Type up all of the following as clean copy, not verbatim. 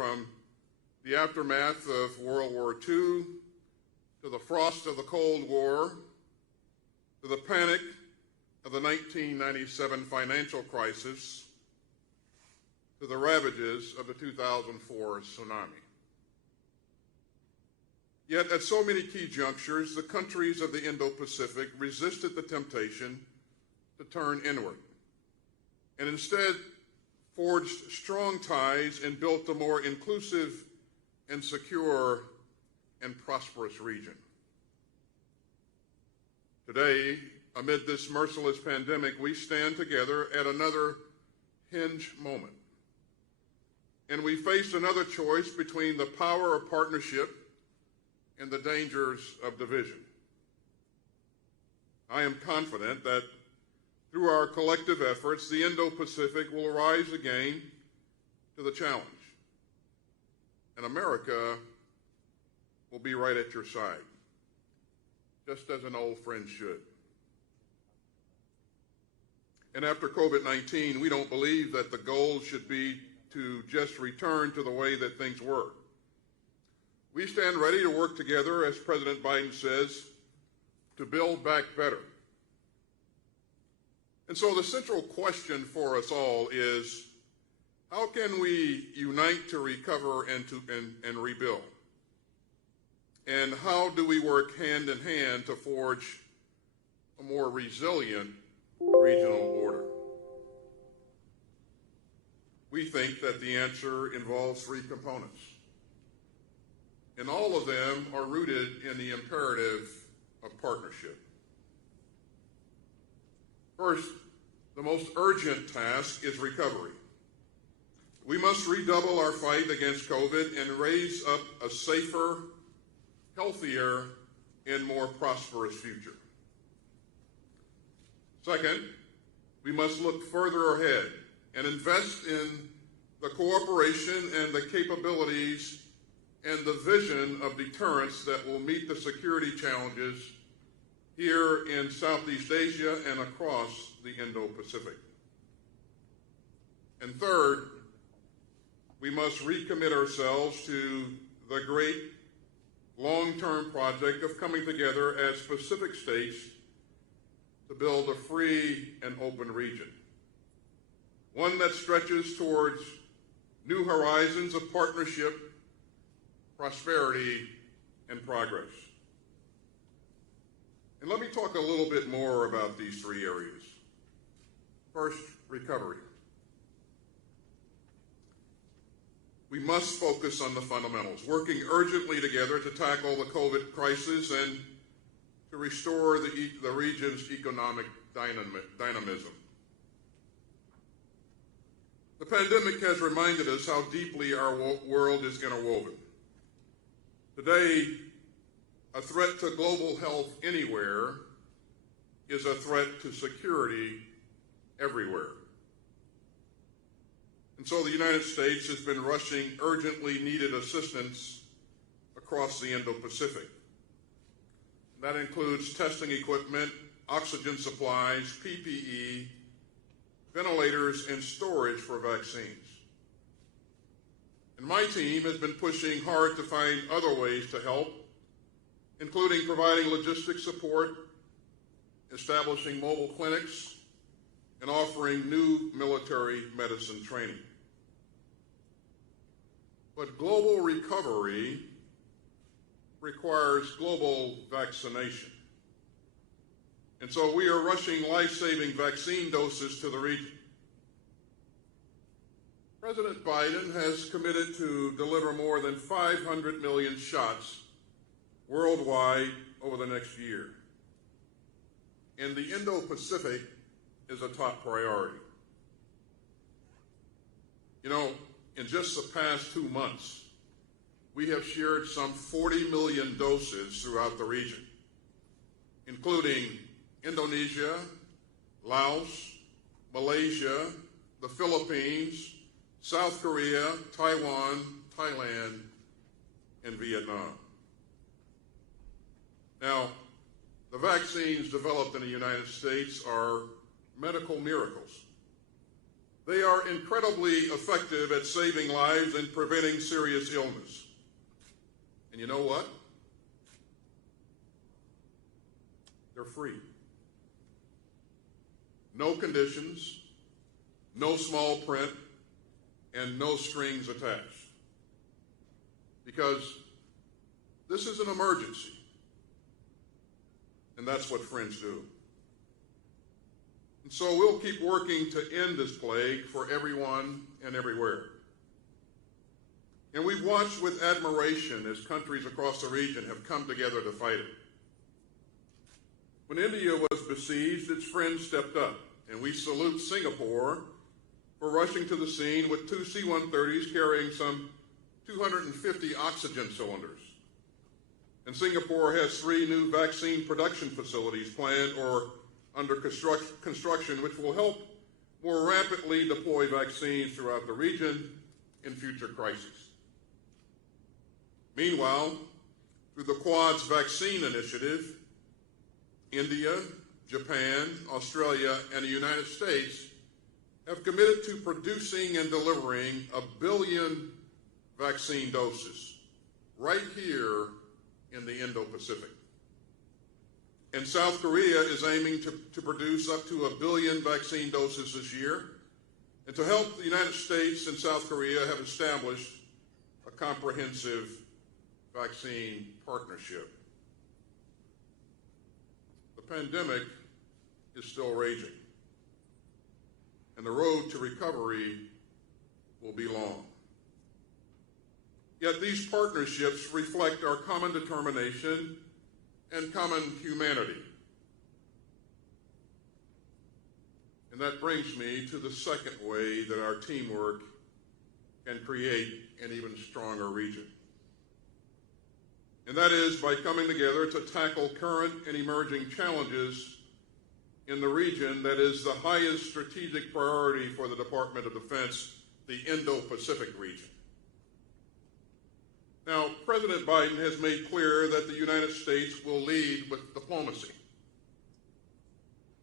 from the aftermath of World War II, to the frost of the Cold War, to the panic of the 1997 financial crisis, to the ravages of the 2004 tsunami. Yet at so many key junctures, the countries of the Indo-Pacific resisted the temptation to turn inward, and instead forged strong ties and built a more inclusive and secure and prosperous region. Today, amid this merciless pandemic, we stand together at another hinge moment. And we face another choice between the power of partnership and the dangers of division. I am confident that through our collective efforts, the Indo-Pacific will rise again to the challenge. And America will be right at your side, just as an old friend should. And after COVID-19, we don't believe that the goal should be to just return to the way that things were. We stand ready to work together, as President Biden says, to build back better. And so the central question for us all is, how can we unite to recover and rebuild? And how do we work hand in hand to forge a more resilient regional order? We think that the answer involves three components, and all of them are rooted in the imperative of partnership. First, the most urgent task is recovery. We must redouble our fight against COVID and raise up a safer, healthier, and more prosperous future. Second, we must look further ahead and invest in the cooperation and the capabilities and the vision of deterrence that will meet the security challenges here in Southeast Asia and across the Indo-Pacific. And third, we must recommit ourselves to the great long-term project of coming together as Pacific states to build a free and open region, one that stretches towards new horizons of partnership, prosperity, and progress. And let me talk a little bit more about these three areas. First, recovery. We must focus on the fundamentals, working urgently together to tackle the COVID crisis and to restore the region's economic dynamism. The pandemic has reminded us how deeply our world is interwoven. Today, a threat to global health anywhere is a threat to security everywhere. And so the United States has been rushing urgently needed assistance across the Indo-Pacific. That includes testing equipment, oxygen supplies, PPE, ventilators, and storage for vaccines. And my team has been pushing hard to find other ways to help, including providing logistics support, establishing mobile clinics, and offering new military medicine training. But global recovery requires global vaccination. And so we are rushing life-saving vaccine doses to the region. President Biden has committed to deliver more than 500 million shots worldwide over the next year. And the Indo-Pacific is a top priority. You know, in just the past 2 months, we have shared some 40 million doses throughout the region, including Indonesia, Laos, Malaysia, the Philippines, South Korea, Taiwan, Thailand, and Vietnam. Now, the vaccines developed in the United States are medical miracles. They are incredibly effective at saving lives and preventing serious illness. And you know what? They're free. No conditions, no small print, and no strings attached. Because this is an emergency. And that's what friends do. And so we'll keep working to end this plague for everyone and everywhere. And we've watched with admiration as countries across the region have come together to fight it. When India was besieged, its friends stepped up, and we salute Singapore for rushing to the scene with 2 C-130s carrying some 250 oxygen cylinders. And Singapore has 3 new vaccine production facilities planned or under construction, which will help more rapidly deploy vaccines throughout the region in future crises. Meanwhile, through the Quad's vaccine initiative, India, Japan, Australia, and the United States have committed to producing and delivering 1 billion vaccine doses right here in the Indo-Pacific. And South Korea is aiming to produce up to 1 billion vaccine doses this year. And to help, the United States and South Korea have established a comprehensive vaccine partnership. The pandemic is still raging, and the road to recovery will be long. Yet these partnerships reflect our common determination and common humanity. And that brings me to the second way that our teamwork can create an even stronger region. And that is by coming together to tackle current and emerging challenges in the region that is the highest strategic priority for the Department of Defense, the Indo-Pacific region. Now, President Biden has made clear that the United States will lead with diplomacy.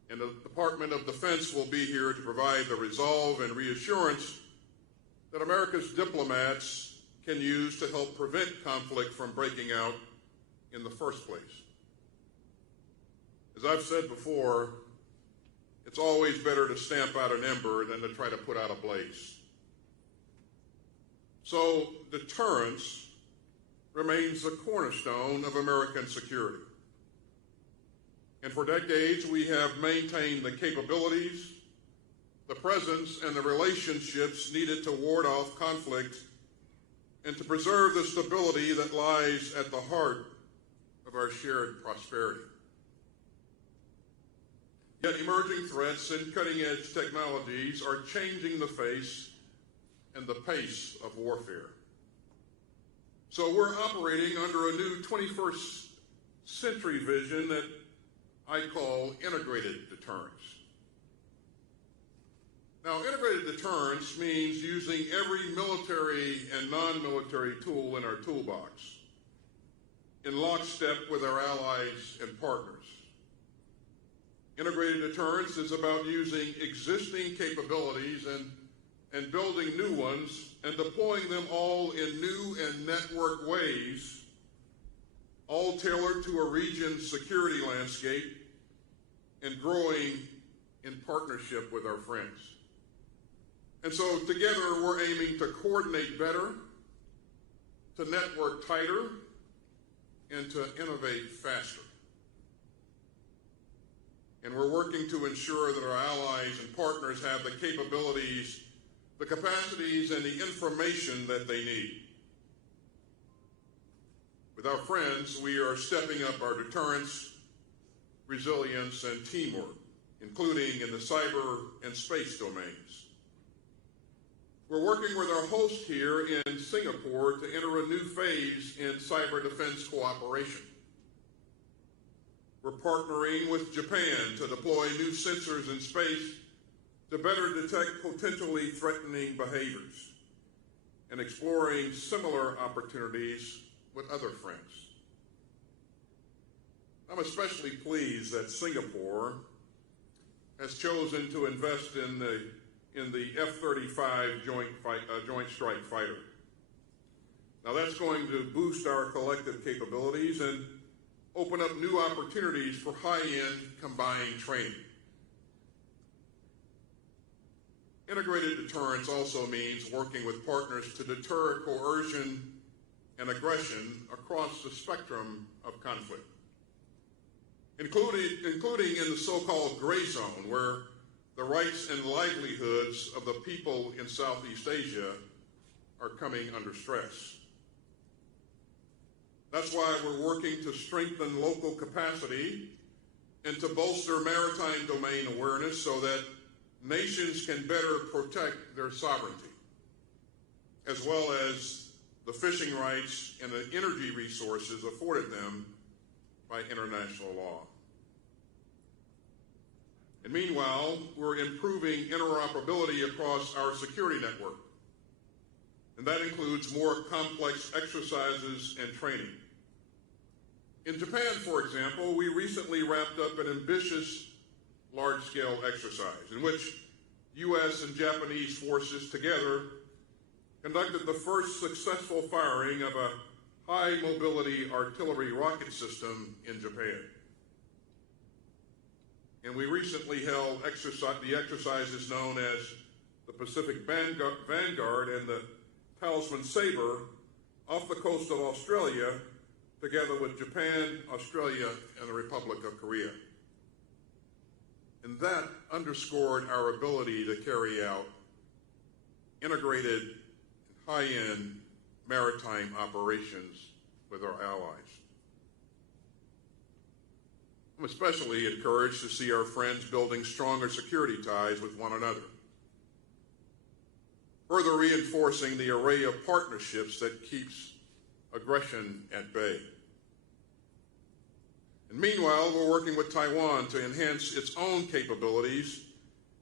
And the Department of Defense will be here to provide the resolve and reassurance that America's diplomats can use to help prevent conflict from breaking out in the first place. As I've said before, it's always better to stamp out an ember than to try to put out a blaze. So deterrence remains the cornerstone of American security. And for decades, we have maintained the capabilities, the presence, and the relationships needed to ward off conflict and to preserve the stability that lies at the heart of our shared prosperity. Yet emerging threats and cutting-edge technologies are changing the face and the pace of warfare. So we're operating under a new 21st century vision that I call integrated deterrence. Now, integrated deterrence means using every military and non-military tool in our toolbox in lockstep with our allies and partners. Integrated deterrence is about using existing capabilities and building new ones and deploying them all in new and networked ways, all tailored to a region's security landscape and growing in partnership with our friends. And so together we're aiming to coordinate better, to network tighter, and to innovate faster. And we're working to ensure that our allies and partners have the capabilities, the capacities, and the information that they need. With our friends, we are stepping up our deterrence, resilience, and teamwork, including in the cyber and space domains. We're working with our host here in Singapore to enter a new phase in cyber defense cooperation. We're partnering with Japan to deploy new sensors in space to better detect potentially threatening behaviors and exploring similar opportunities with other friends. I'm especially pleased that Singapore has chosen to invest in in the F-35 Joint Strike Fighter. Now that's going to boost our collective capabilities and open up new opportunities for high-end combined training. Integrated deterrence also means working with partners to deter coercion and aggression across the spectrum of conflict, including in the so-called gray zone, where the rights and livelihoods of the people in Southeast Asia are coming under stress. That's why we're working to strengthen local capacity and to bolster maritime domain awareness so that nations can better protect their sovereignty, as well as the fishing rights and the energy resources afforded them by international law. And meanwhile, we're improving interoperability across our security network, and that includes more complex exercises and training. In Japan, for example, we recently wrapped up an ambitious large-scale exercise in which U.S. and Japanese forces together conducted the first successful firing of a high-mobility artillery rocket system in Japan. And we recently held the exercises known as the Pacific Vanguard and the Talisman Sabre off the coast of Australia, together with Japan, Australia, and the Republic of Korea. And that underscored our ability to carry out integrated, high-end maritime operations with our allies. I'm especially encouraged to see our friends building stronger security ties with one another, further reinforcing the array of partnerships that keeps aggression at bay. And meanwhile, we're working with Taiwan to enhance its own capabilities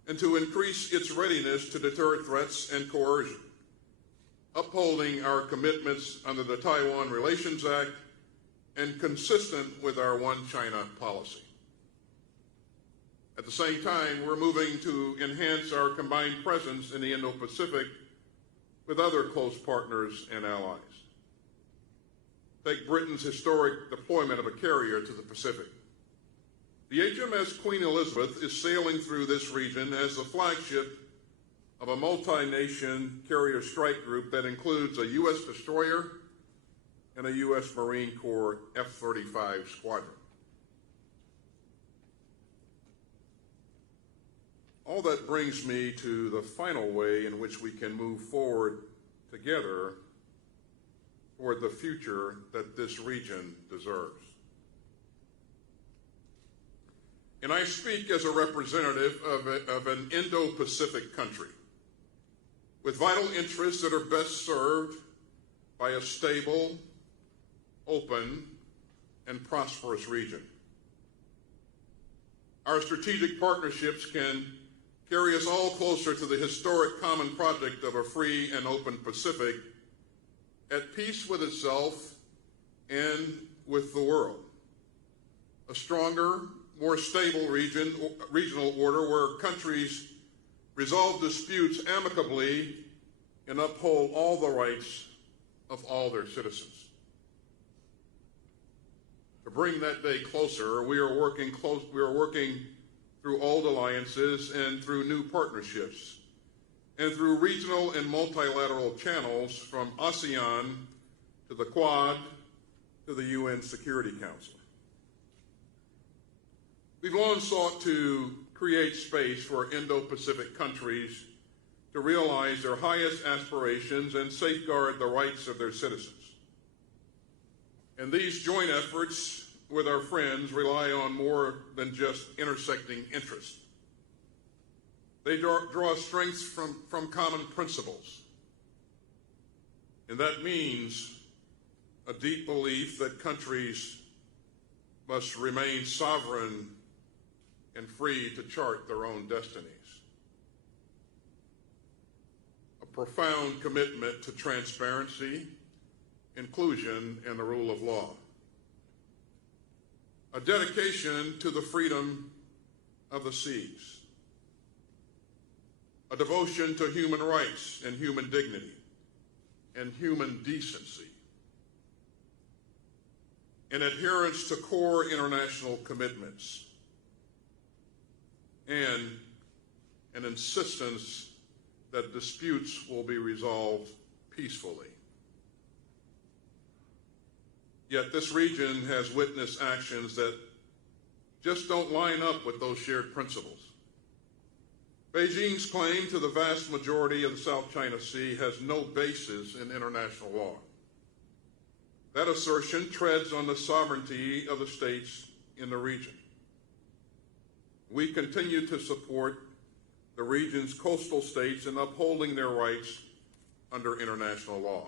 and to increase its readiness to deter threats and coercion, upholding our commitments under the Taiwan Relations Act and consistent with our One China policy. At the same time, we're moving to enhance our combined presence in the Indo-Pacific with other close partners and allies. Take Britain's historic deployment of a carrier to the Pacific. The HMS Queen Elizabeth is sailing through this region as the flagship of a multi-nation carrier strike group that includes a U.S. destroyer and a U.S. Marine Corps F-35 squadron. All that brings me to the final way in which we can move forward together toward the future that this region deserves. And I speak as a representative of an Indo-Pacific country with vital interests that are best served by a stable, open, and prosperous region. Our strategic partnerships can carry us all closer to the historic common project of a free and open Pacific at peace with itself and with the world. A stronger, more stable regional order where countries resolve disputes amicably and uphold all the rights of all their citizens. To bring that day closer, we are working through old alliances and through new partnerships, and through regional and multilateral channels from ASEAN to the Quad to the UN Security Council. We've long sought to create space for Indo-Pacific countries to realize their highest aspirations and safeguard the rights of their citizens. And these joint efforts with our friends rely on more than just intersecting interests. They draw strength from common principles. And that means a deep belief that countries must remain sovereign and free to chart their own destinies. A profound commitment to transparency, inclusion, and the rule of law. A dedication to the freedom of the seas. a devotion to human rights and human dignity and human decency, an adherence to core international commitments, and an insistence that disputes will be resolved peacefully. Yet this region has witnessed actions that just don't line up with those shared principles. Beijing's claim to the vast majority of the South China Sea has no basis in international law. That assertion treads on the sovereignty of the states in the region. We continue to support the region's coastal states in upholding their rights under international law.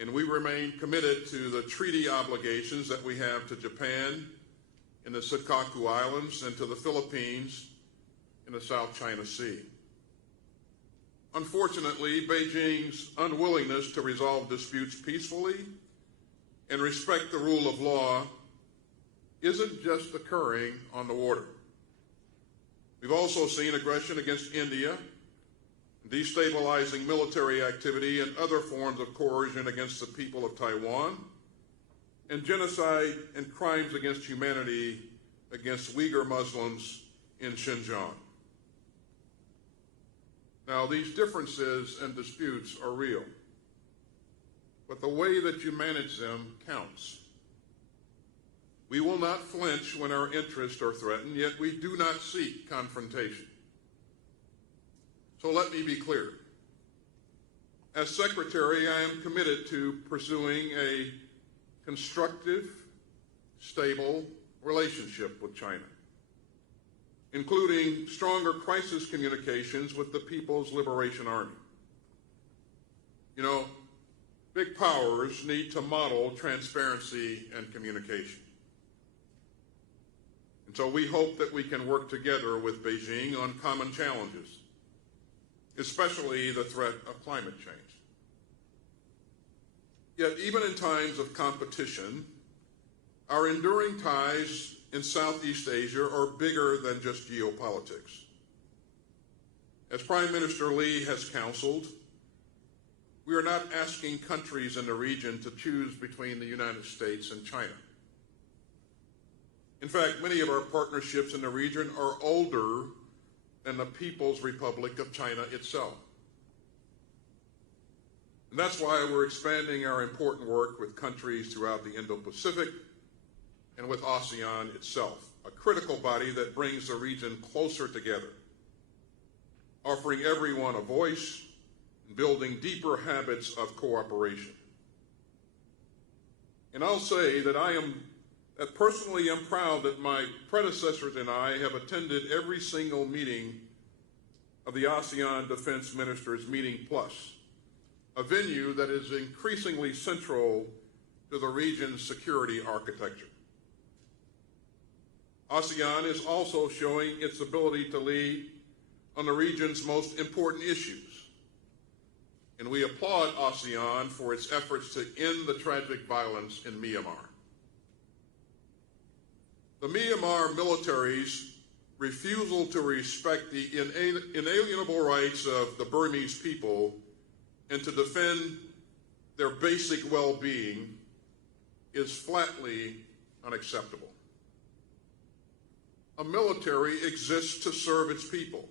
And we remain committed to the treaty obligations that we have to Japan in the Senkaku Islands and to the Philippines in the South China Sea. Unfortunately, Beijing's unwillingness to resolve disputes peacefully and respect the rule of law isn't just occurring on the water. We've also seen aggression against India, destabilizing military activity and other forms of coercion against the people of Taiwan, and genocide and crimes against humanity against Uyghur Muslims in Xinjiang. Now, these differences and disputes are real, but the way that you manage them counts. We will not flinch when our interests are threatened, yet we do not seek confrontation. So let me be clear. As Secretary, I am committed to pursuing a constructive, stable relationship with China, including stronger crisis communications with the People's Liberation Army. You know, big powers need to model transparency and communication. And so we hope that we can work together with Beijing on common challenges, especially the threat of climate change. Yet even in times of competition, our enduring ties in Southeast Asia are bigger than just geopolitics. As Prime Minister Lee has counseled, we are not asking countries in the region to choose between the United States and China. In fact, many of our partnerships in the region are older than the People's Republic of China itself. And that's why we're expanding our important work with countries throughout the Indo-Pacific and with ASEAN itself, a critical body that brings the region closer together, offering everyone a voice and building deeper habits of cooperation. And I'll say that personally I'm proud that my predecessors and I have attended every single meeting of the ASEAN Defense Ministers Meeting Plus, a venue that is increasingly central to the region's security architecture. ASEAN is also showing its ability to lead on the region's most important issues, and we applaud ASEAN for its efforts to end the tragic violence in Myanmar. The Myanmar military's refusal to respect the inalienable rights of the Burmese people and to defend their basic well-being is flatly unacceptable. A military exists to serve its people,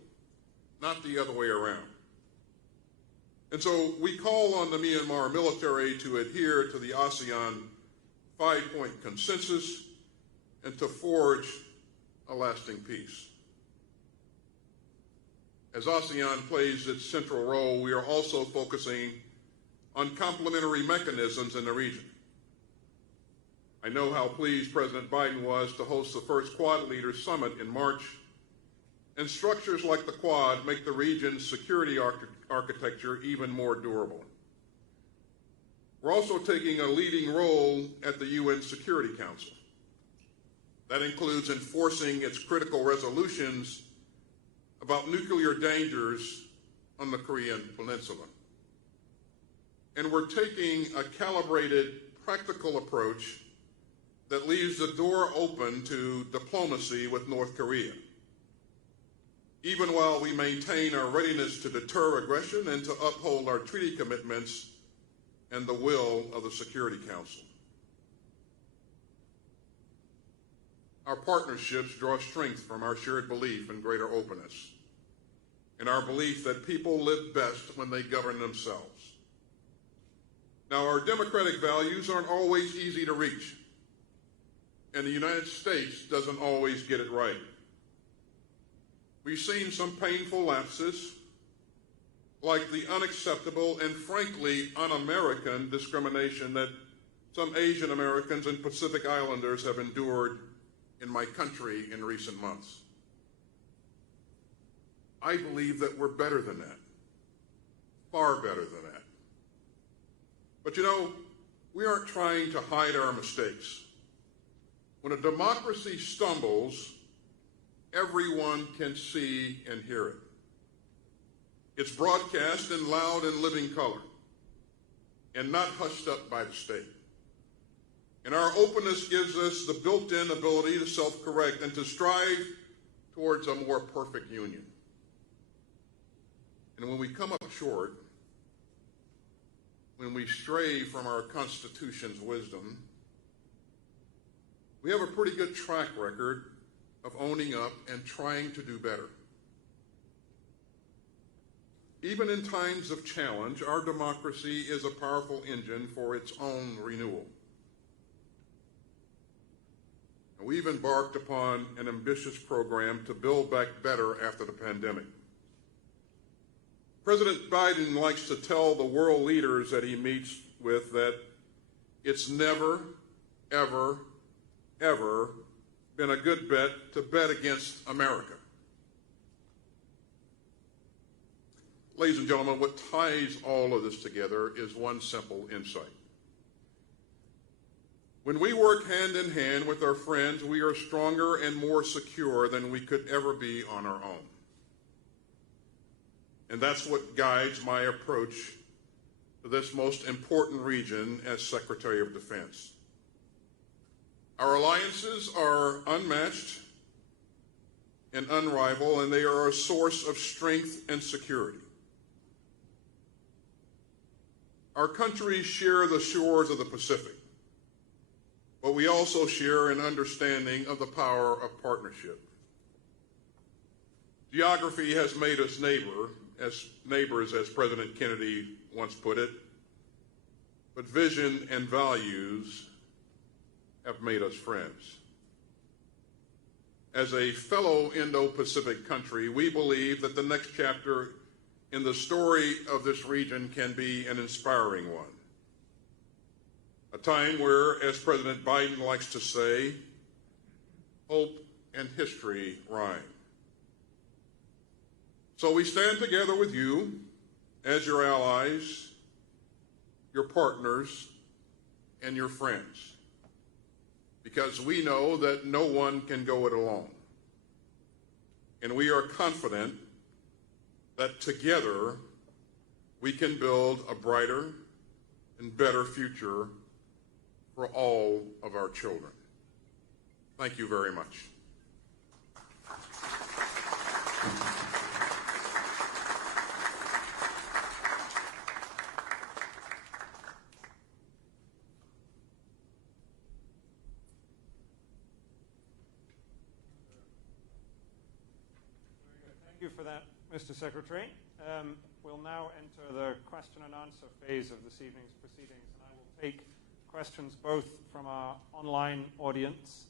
not the other way around. And so we call on the Myanmar military to adhere to the ASEAN 5-point consensus and to forge a lasting peace. As ASEAN plays its central role, we are also focusing on complementary mechanisms in the region. I know how pleased President Biden was to host the first Quad Leaders Summit in March, and structures like the Quad make the region's security architecture even more durable. We're also taking a leading role at the UN Security Council. That includes enforcing its critical resolutions about nuclear dangers on the Korean Peninsula. And we're taking a calibrated, practical approach that leaves the door open to diplomacy with North Korea. even while we maintain our readiness to deter aggression and to uphold our treaty commitments and the will of the Security Council. Our partnerships draw strength from our shared belief in greater openness and our belief that people live best when they govern themselves. Now, our democratic values aren't always easy to reach, and the United States doesn't always get it right. We've seen some painful lapses, like the unacceptable and frankly un-American discrimination that some Asian Americans and Pacific Islanders have endured in my country in recent months. I believe that we're better than that, far better than that. But you know, we aren't trying to hide our mistakes. When a democracy stumbles, everyone can see and hear it. It's broadcast in loud and living color and not hushed up by the state. And our openness gives us the built-in ability to self-correct and to strive towards a more perfect union. And when we come up short, when we stray from our Constitution's wisdom, we have a pretty good track record of owning up and trying to do better. Even in times of challenge, our democracy is a powerful engine for its own renewal. And we've embarked upon an ambitious program to build back better after the pandemic. President Biden likes to tell the world leaders that he meets with that it's never, ever, ever been a good bet to bet against America. Ladies and gentlemen, what ties all of this together is one simple insight. When we work hand in hand with our friends, we are stronger and more secure than we could ever be on our own. And that's what guides my approach to this most important region as Secretary of Defense. Our alliances are unmatched and unrivaled, and they are a source of strength and security. Our countries share the shores of the Pacific, but we also share an understanding of the power of partnership. Geography has made us neighbors, as President Kennedy once put it, but vision and values have made us friends. As a fellow Indo-Pacific country, we believe that the next chapter in the story of this region can be an inspiring one. A time where, as President Biden likes to say, hope and history rhyme. So we stand together with you as your allies, your partners, and your friends, because we know that no one can go it alone. And we are confident that together we can build a brighter and better future for all of our children. Thank you very much. Thank you for that, Mr. Secretary. We'll now enter the question and answer phase of this evening's proceedings, and I will take questions both from our online audience,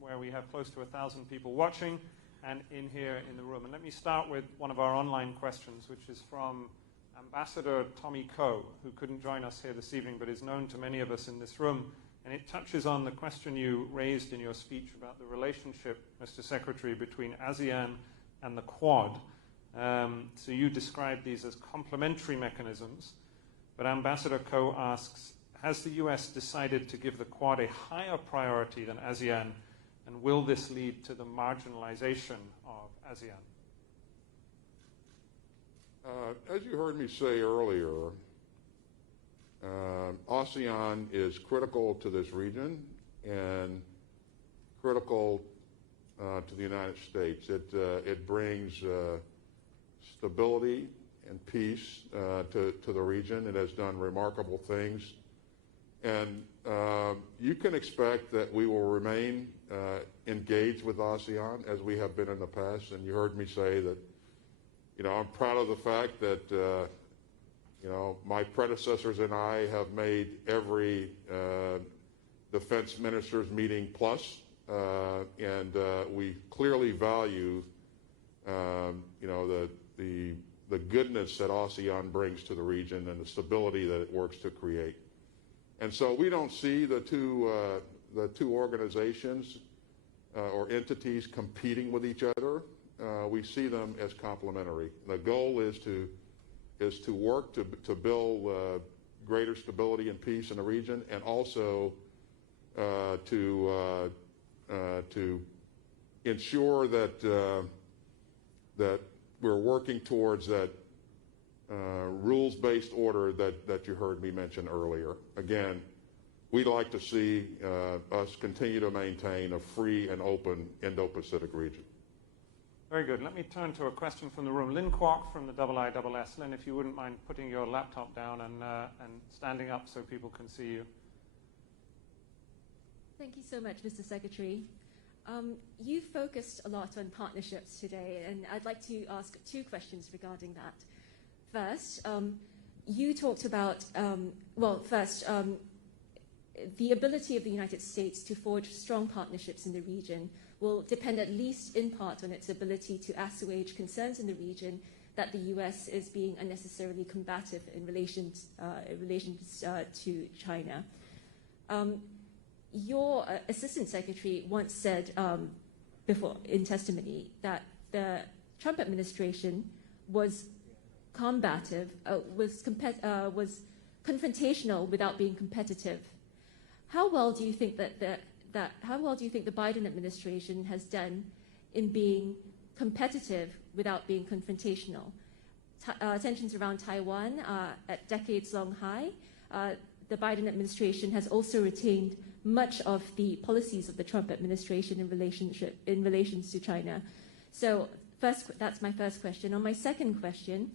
where we have close to 1,000 people watching, and in here in the room. And let me start with one of our online questions, which is from Ambassador Tommy Coe, who couldn't join us here this evening, but is known to many of us in this room. And it touches on the question you raised in your speech about the relationship, Mr. Secretary, between ASEAN and the Quad. So you described these as complementary mechanisms, but Ambassador Coe asks, has the U.S. decided to give the Quad a higher priority than ASEAN, and will this lead to the marginalization of ASEAN? As you heard me say earlier, ASEAN is critical to this region and critical to the United States. It brings stability and peace to the region. It has done remarkable things. And you can expect that we will remain engaged with ASEAN as we have been in the past. And you heard me say that, I'm proud of the fact that, my predecessors and I have made every defense ministers meeting plus. And we clearly value, the goodness that ASEAN brings to the region and the stability that it works to create. And so we don't see the two organizations or entities competing with each other. We see them as complementary. The goal is to work to build greater stability and peace in the region, and also to ensure that we're working towards that rules-based order that you heard me mention earlier. Again, we'd like to see us continue to maintain a free and open Indo-Pacific region. Very good. Let me turn to a question from the room. Lynn Kwok from the IISS. Lynn, if you wouldn't mind putting your laptop down and standing up so people can see you. Thank you so much, Mr. Secretary. You focused a lot on partnerships today, and I'd like to ask two questions regarding that. First, you talked about, the ability of the United States to forge strong partnerships in the region will depend at least in part on its ability to assuage concerns in the region that the U.S. is being unnecessarily combative in relation to China. Your Assistant Secretary once said before in testimony that the Trump administration was combative, was confrontational without being competitive. How well do you think the Biden administration has done in being competitive without being confrontational? Tensions around Taiwan are at decades-long high. The Biden administration has also retained much of the policies of the Trump administration in relations to China. So that's my first question. On my second question,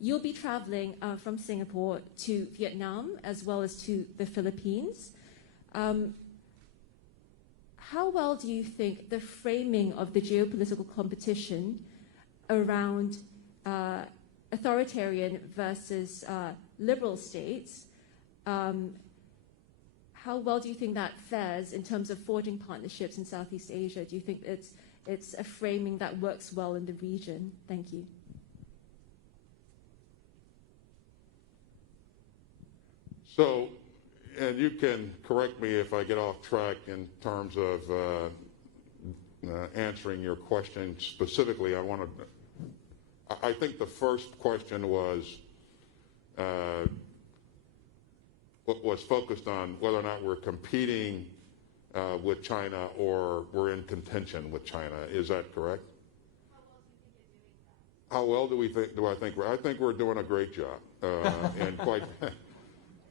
you'll be traveling from Singapore to Vietnam as well as to the Philippines. How well do you think the framing of the geopolitical competition around authoritarian versus liberal states, how well do you think that fares in terms of forging partnerships in Southeast Asia? Do you think it's a framing that works well in the region? Thank you. So, and you can correct me if I get off track in terms of answering your question specifically. I think the first question was focused on whether or not we're competing with China or we're in contention with China. Is that correct? How well do I think we're doing a great job. And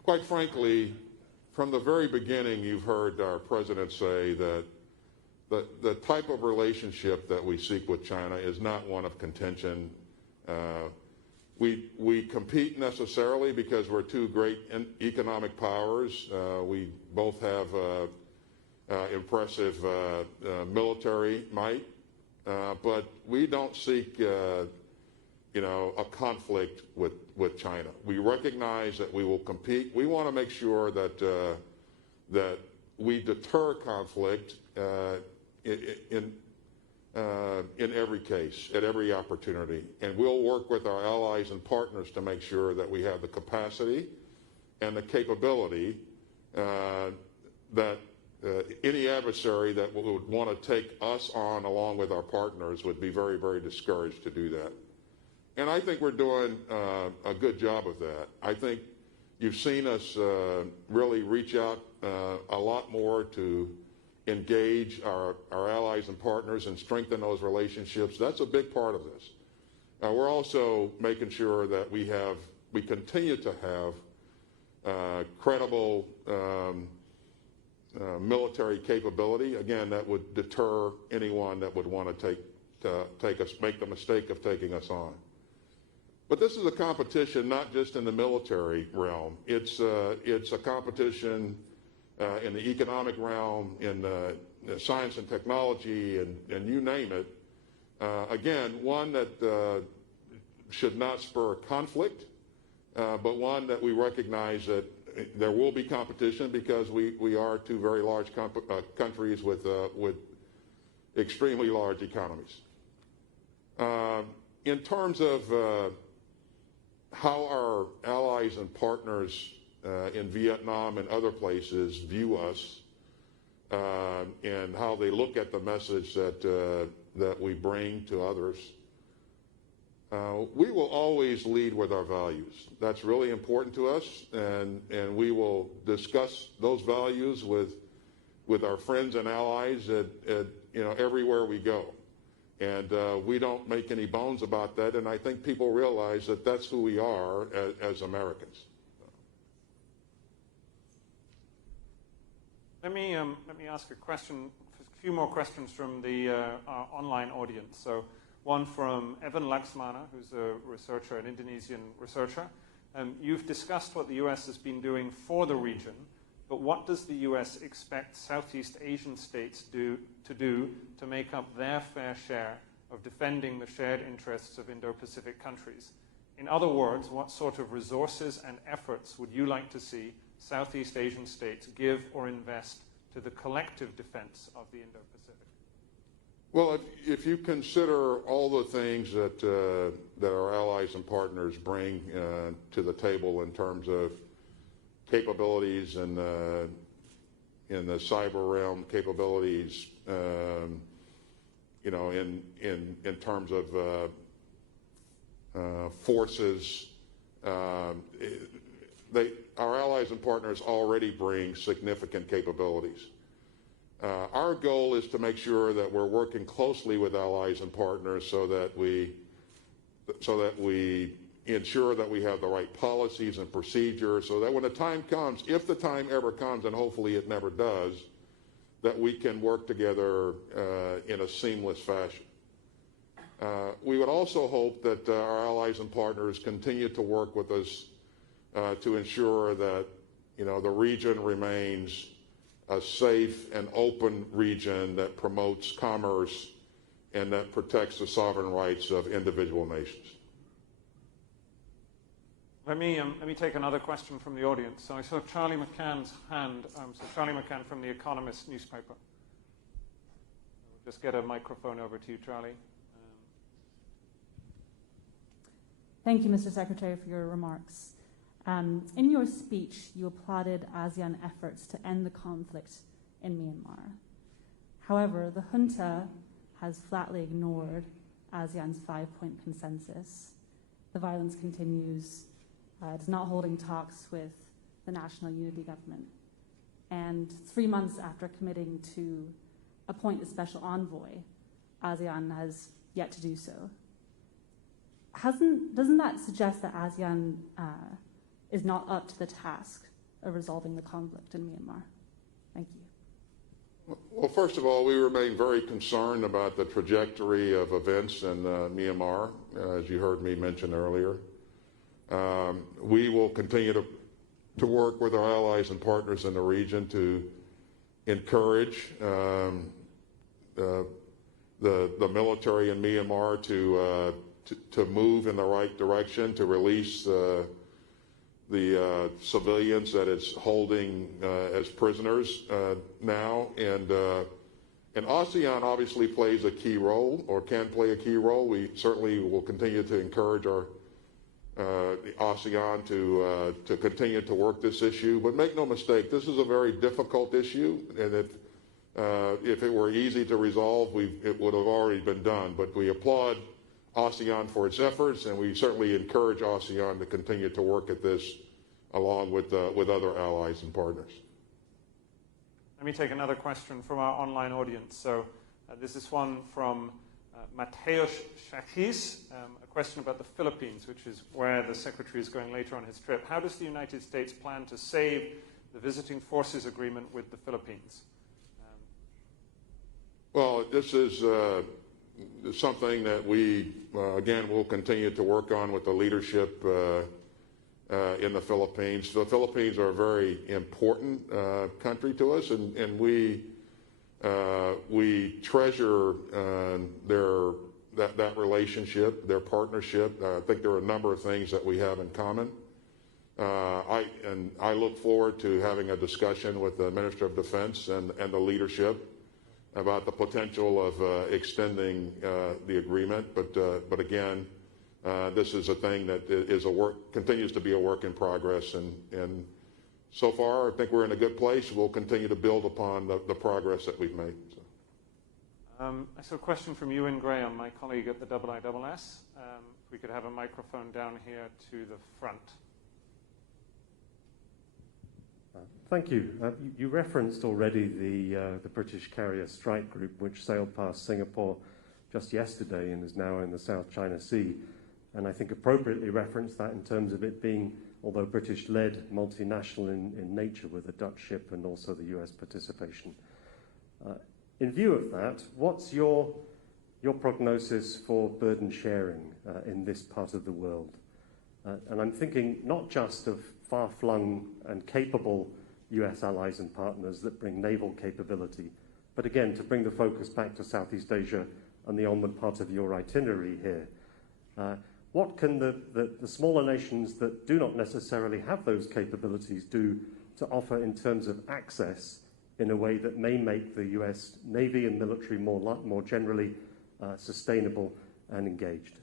quite frankly, from the very beginning, you've heard our president say that the type of relationship that we seek with China is not one of contention. We compete necessarily because we're two great economic powers. We both have impressive military might, but we don't seek a conflict with China. We recognize that we will compete. We want to make sure that we deter conflict in every case, at every opportunity. And we'll work with our allies and partners to make sure that we have the capacity and the capability that any adversary that would want to take us on along with our partners would be very, very discouraged to do that. And I think we're doing a good job of that. I think you've seen us really reach out a lot more to engage our allies and partners and strengthen those relationships. That's a big part of this. We're also making sure that we continue to have credible military capability. Again, that would deter anyone that would want to make the mistake of taking us on. But this is a competition not just in the military realm. It's a competition in the economic realm, in science and technology, and you name it. Again, one that should not spur conflict, but one that we recognize that there will be competition because we are two very large countries with extremely large economies. In terms of how our allies and partners in Vietnam and other places view us and how they look at the message that we bring to others, we will always lead with our values. That's really important to us, and we will discuss those values with our friends and allies at everywhere we go. And we don't make any bones about that, and I think people realize that that's who we are as Americans. Let me ask a few more questions from the our online audience. So, one from Evan Laxmana, who's a researcher, an Indonesian researcher. You've discussed what the U.S. has been doing for the region, but what does the U.S. expect Southeast Asian states to do to make up their fair share of defending the shared interests of Indo-Pacific countries? In other words, what sort of resources and efforts would you like to see Southeast Asian states give or invest to the collective defense of the Indo-Pacific? Well, if you consider all the things that our allies and partners bring to the table in terms of capabilities and in the cyber realm, capabilities, in terms of forces, our allies and partners already bring significant capabilities. Our goal is to make sure that we're working closely with allies and partners so that we ensure that we have the right policies and procedures so that when the time comes, if the time ever comes, and hopefully it never does, that we can work together in a seamless fashion. We would also hope that our allies and partners continue to work with us to ensure that the region remains a safe and open region that promotes commerce and that protects the sovereign rights of individual nations. Let me take another question from the audience. So I saw Charlie McCann's hand. So Charlie McCann from The Economist newspaper. We'll just get a microphone over to you, Charlie. Thank you, Mr. Secretary, for your remarks. In your speech, you applauded ASEAN efforts to end the conflict in Myanmar. However, the junta has flatly ignored ASEAN's 5-point consensus. The violence continues. It is not holding talks with the National Unity Government. And 3 months after committing to appoint a special envoy, ASEAN has yet to do so. Doesn't that suggest that ASEAN is not up to the task of resolving the conflict in Myanmar? Thank you. Well, first of all, we remain very concerned about the trajectory of events in Myanmar, as you heard me mention earlier. We will continue to work with our allies and partners in the region to encourage the military in Myanmar to move in the right direction, to release the civilians that it's holding as prisoners now. And ASEAN obviously plays a key role, or can play a key role. We certainly will continue to encourage our ASEAN to continue to work this issue. But make no mistake, this is a very difficult issue, and if it were easy to resolve, it would have already been done. But we applaud ASEAN for its efforts, and we certainly encourage ASEAN to continue to work at this along with other allies and partners. Let me take another question from our online audience. So this is one from Mateusz Shachis, a question about the Philippines, which is where the Secretary is going later on his trip. How does the United States plan to save the Visiting Forces Agreement with the Philippines? Well, this is something that we, again, will continue to work on with the leadership in the Philippines. The Philippines are a very important country to us, and we treasure that relationship, their partnership. I think there are a number of things that we have in common. I look forward to having a discussion with the Minister of Defense and the leadership about the potential of extending the agreement. But again, this is a thing that continues to be a work in progress, and so far I think we're in a good place. We'll continue to build upon the progress that we've made. So. I saw a question from Ewan Graham, my colleague at the IISS. If we could have a microphone down here to the front. Thank you. You referenced already the British carrier strike group, which sailed past Singapore just yesterday and is now in the South China Sea. And I think appropriately referenced that in terms of it being, although British-led, multinational in nature, with a Dutch ship and also the US participation. In view of that, what's your prognosis for burden sharing in this part of the world? And I'm thinking not just of far-flung and capable US allies and partners that bring naval capability, but again, to bring the focus back to Southeast Asia and the onward part of your itinerary here. What can the smaller nations that do not necessarily have those capabilities do to offer in terms of access in a way that may make the US Navy and military more generally sustainable and engaged?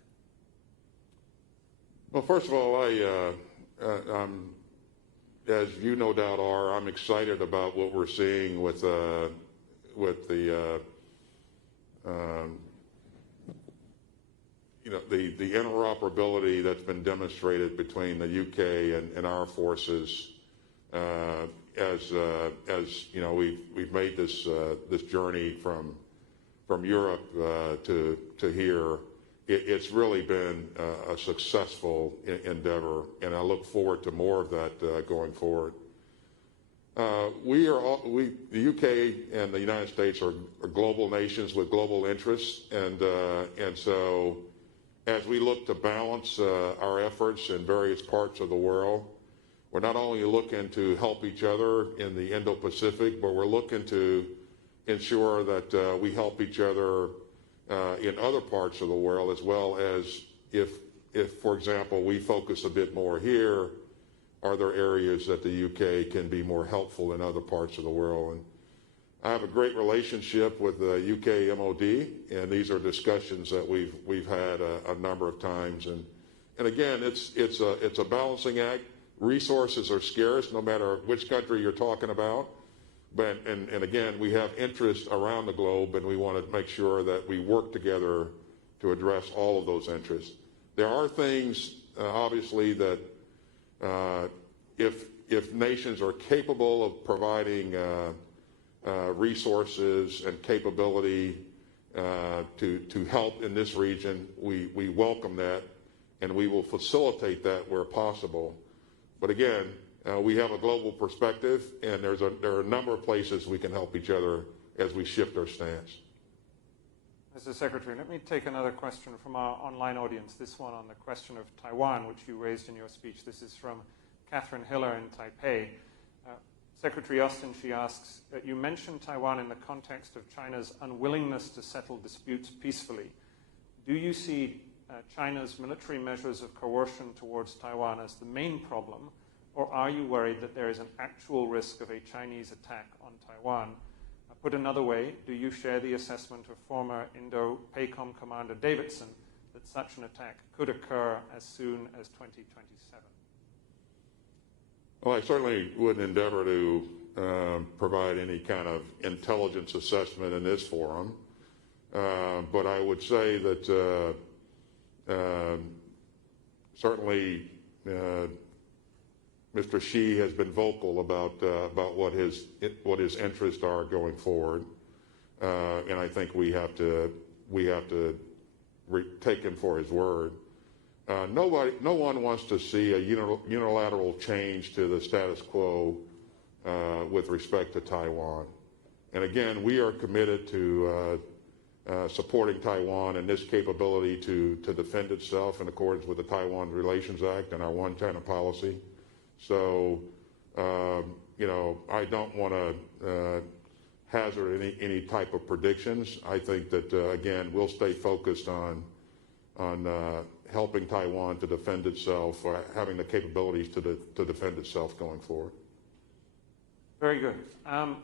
Well, first of all, as you no doubt are, I'm excited about what we're seeing with the interoperability that's been demonstrated between the UK and our forces. As you know, we've made this journey from Europe to here. It's really been a successful endeavor, and I look forward to more of that going forward. The UK and the United States are global nations with global interests, and so as we look to balance our efforts in various parts of the world, we're not only looking to help each other in the Indo-Pacific, but we're looking to ensure that we help each other in other parts of the world, as well as if, for example, we focus a bit more here, are there areas that the UK can be more helpful in other parts of the world? And I have a great relationship with the UK MOD, and these are discussions that we've had a number of times. And again, it's a balancing act. Resources are scarce, no matter which country you're talking about. But and again, we have interests around the globe, and we want to make sure that we work together to address all of those interests. There are things, obviously, that if nations are capable of providing resources and capability to help in this region, we welcome that, and we will facilitate that where possible. But again, we have a global perspective, and there are a number of places we can help each other as we shift our stance. Mr. Secretary, let me take another question from our online audience, this one on the question of Taiwan, which you raised in your speech. This is from Catherine Hiller in Taipei. Secretary Austin, she asks, you mentioned Taiwan in the context of China's unwillingness to settle disputes peacefully. Do you see China's military measures of coercion towards Taiwan as the main problem, or are you worried that there is an actual risk of a Chinese attack on Taiwan? Put another way, do you share the assessment of former Indo-PACOM Commander Davidson that such an attack could occur as soon as 2027? Well, I certainly wouldn't endeavor to provide any kind of intelligence assessment in this forum, but I would say that certainly Mr. Xi has been vocal about what his interests are going forward, and I think we have to take him for his word. No one wants to see a unilateral change to the status quo with respect to Taiwan. And again, we are committed to supporting Taiwan and this capability to defend itself in accordance with the Taiwan Relations Act and our One China policy. So, you know, I don't want to hazard any type of predictions. I think that, again, we'll stay focused on helping Taiwan to defend itself, or having the capabilities to defend itself going forward. Very good.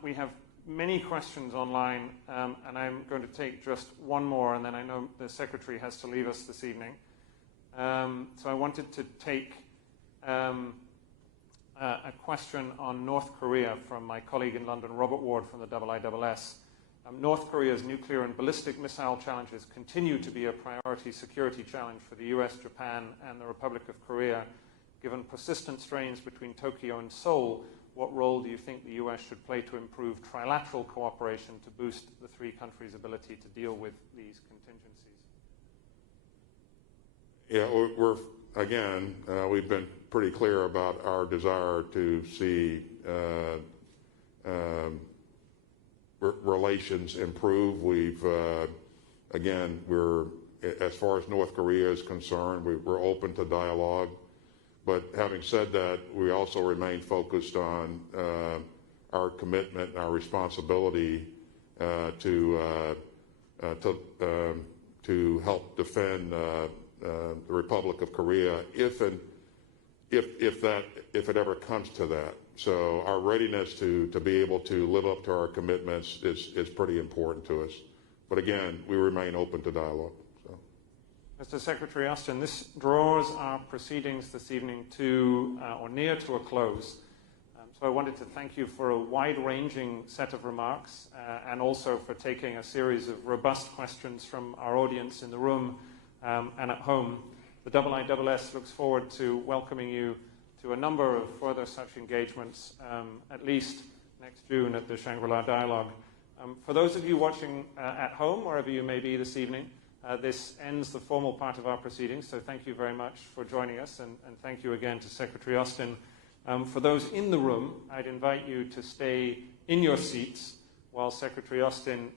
We have many questions online, and I'm going to take just one more, and then I know the Secretary has to leave us this evening. So I wanted to take a question on North Korea from my colleague in London, Robert Ward from the IISS. North Korea's nuclear and ballistic missile challenges continue to be a priority security challenge for the US, Japan, and the Republic of Korea. Given persistent strains between Tokyo and Seoul, what role do you think the US should play to improve trilateral cooperation to boost the three countries' ability to deal with these contingencies? Yeah, again, we've been pretty clear about our desire to see relations improve. We've, again, as far as North Korea is concerned, we're open to dialogue. But having said that, we also remain focused on our commitment and our responsibility to help defend the Republic of Korea if it ever comes to that. So our readiness to be able to live up to our commitments is pretty important to us. But again, we remain open to dialogue. So. Mr. Secretary Austin, this draws our proceedings this evening to, or near to a close. So I wanted to thank you for a wide-ranging set of remarks and also for taking a series of robust questions from our audience in the room and at home. The IISS looks forward to welcoming you to a number of further such engagements, at least next June at the Shangri-La Dialogue. For those of you watching at home, wherever you may be this evening, this ends the formal part of our proceedings, so thank you very much for joining us, and thank you again to Secretary Austin. For those in the room, I'd invite you to stay in your seats while Secretary Austin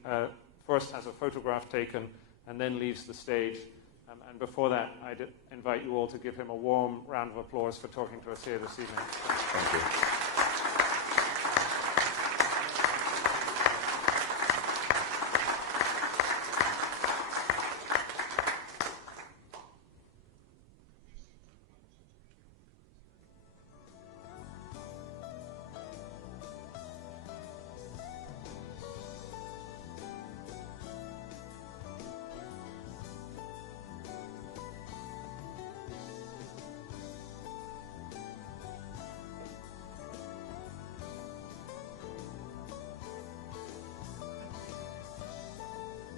first has a photograph taken and then leaves the stage. And before that, I'd invite you all to give him a warm round of applause for talking to us here this evening. Thank you.